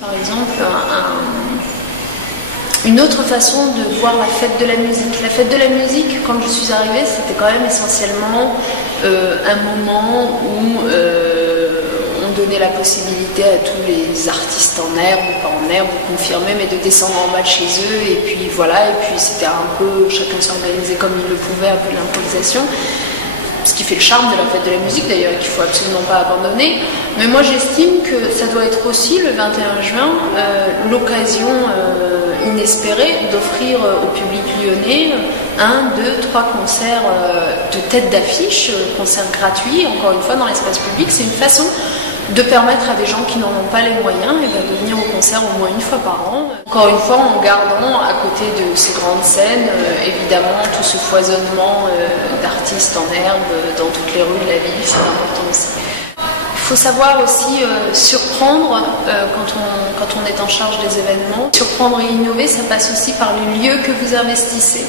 Par exemple, une autre façon de voir la fête de la musique. La fête de la musique, quand je suis arrivée, c'était quand même essentiellement un moment où on donnait la possibilité à tous les artistes en herbe ou pas en herbe, ou confirmés, mais de descendre en bas de chez eux, et puis voilà, et puis c'était un peu, chacun s'organisait comme il le pouvait, un peu de l'improvisation. Ce qui fait le charme de la fête de la musique d'ailleurs, qu'il ne faut absolument pas abandonner. Mais moi j'estime que ça doit être aussi le 21 juin l'occasion inespérée d'offrir au public lyonnais 1, 2, 3 concerts de tête d'affiche, concerts gratuits, encore une fois dans l'espace public. C'est une façon de permettre à des gens qui n'en ont pas les moyens de venir au concert au moins une fois par an. Encore une fois, en gardant à côté de ces grandes scènes, évidemment, tout ce foisonnement d'artistes en herbe dans toutes les rues de la ville, c'est important aussi. Il faut savoir aussi surprendre quand on est en charge des événements. Surprendre et innover, ça passe aussi par les lieux que vous investissez.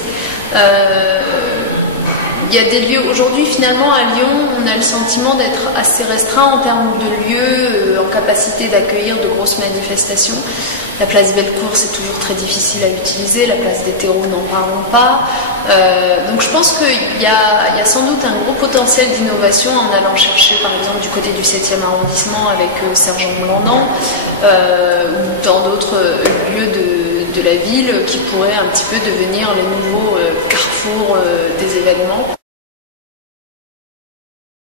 Il y a des lieux, aujourd'hui finalement à Lyon, on a le sentiment d'être assez restreint en termes de lieux, en capacité d'accueillir de grosses manifestations. La place Bellecour, c'est toujours très difficile à utiliser, la place des Terreaux, n'en parlons pas. Donc je pense qu'il y a sans doute un gros potentiel d'innovation en allant chercher par exemple du côté du 7e arrondissement avec Sergent-Blandan ou dans d'autres lieux de la ville qui pourraient un petit peu devenir les nouveaux carrefours des événements.